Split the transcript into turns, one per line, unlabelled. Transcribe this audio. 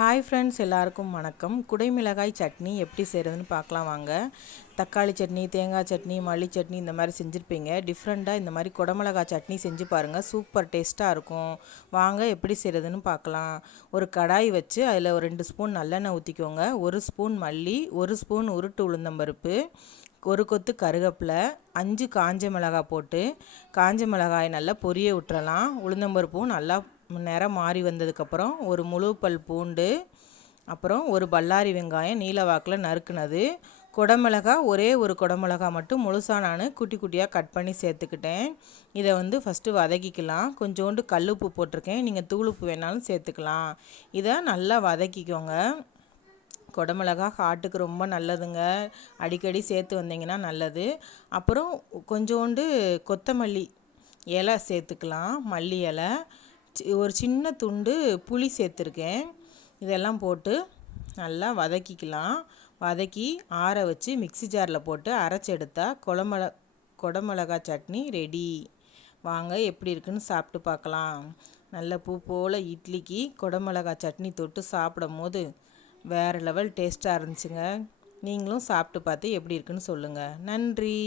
Hi friends எல்லாருக்கும் வணக்கம். குடைமிளகாய் சட்னி எப்படி செய்கிறதுன்னு பார்க்கலாம் வாங்க. தக்காளி சட்னி தேங்காய் சட்னி மல்லி சட்னி இந்த மாதிரி செஞ்சுருப்பீங்க. டிஃப்ரெண்ட்டாக இந்த மாதிரி குடமிளகாய் சட்னி செஞ்சு பாருங்கள் சூப்பர் டேஸ்ட்டாக இருக்கும். வாங்க எப்படி செய்கிறதுன்னு பார்க்கலாம். ஒரு கடாய் வச்சு அதில் ஒரு ரெண்டு ஸ்பூன் நல்லெண்ணெய் ஊற்றிக்கோங்க ஒரு ஸ்பூன் மல்லி ஒரு ஸ்பூன் உருட்டு உளுந்தம்பருப்பு ஒரு கொத்து கருகப்பில் அஞ்சு காஞ்ச மிளகாய் போட்டு காஞ்ச மிளகாய் நல்லா பொரிய விட்டுறலாம். உளுந்தம்பருப்பும் நல்லா நிறம் மாறி வந்ததுக்கப்புறம் ஒரு முழு பல் பூண்டு அப்புறம் ஒரு பல்லாரி வெங்காயம் நீல வாக்கில் நறுக்குனது. குடமிளகா ஒரே ஒரு குடமிளகா மட்டும் முழுசாக நான் குட்டி குட்டியாக கட் பண்ணி சேர்த்துக்கிட்டேன். இதை வந்து ஃபஸ்ட்டு வதக்கிக்கலாம். கொஞ்சோண்டு கல்லுப்பு போட்டிருக்கேன். நீங்கள் தூளுப்பு வேணாலும் சேர்த்துக்கலாம். இதை நல்லா வதக்கிக்கோங்க. குடமிளகா ஹார்ட்டுக்கு ரொம்ப நல்லதுங்க. அடிக்கடி சேர்த்து வந்தீங்கன்னா நல்லது. அப்புறம் கொஞ்சோண்டு கொத்தமல்லி இலை சேர்த்துக்கலாம். மல்லி இலை. ஒரு சின்ன துண்டு புளி சேர்த்துருக்கேன். இதெல்லாம் போட்டு நல்லா வதக்கிக்கலாம். வதக்கி ஆற வச்சு மிக்சி ஜாரில் போட்டு அரைச்சி எடுத்தால் குழம்புல குடமிளகா சட்னி ரெடி. வாங்க எப்படி இருக்குன்னு சாப்பிட்டு பார்க்கலாம். நல்ல பூ போல் இட்லிக்கு குடமிளகா சட்னி தொட்டு சாப்பிடும் போது வேறு லெவல் டேஸ்ட்டாக இருந்துச்சுங்க. நீங்களும் சாப்பிட்டு பார்த்து எப்படி இருக்குன்னு சொல்லுங்கள் நன்றி.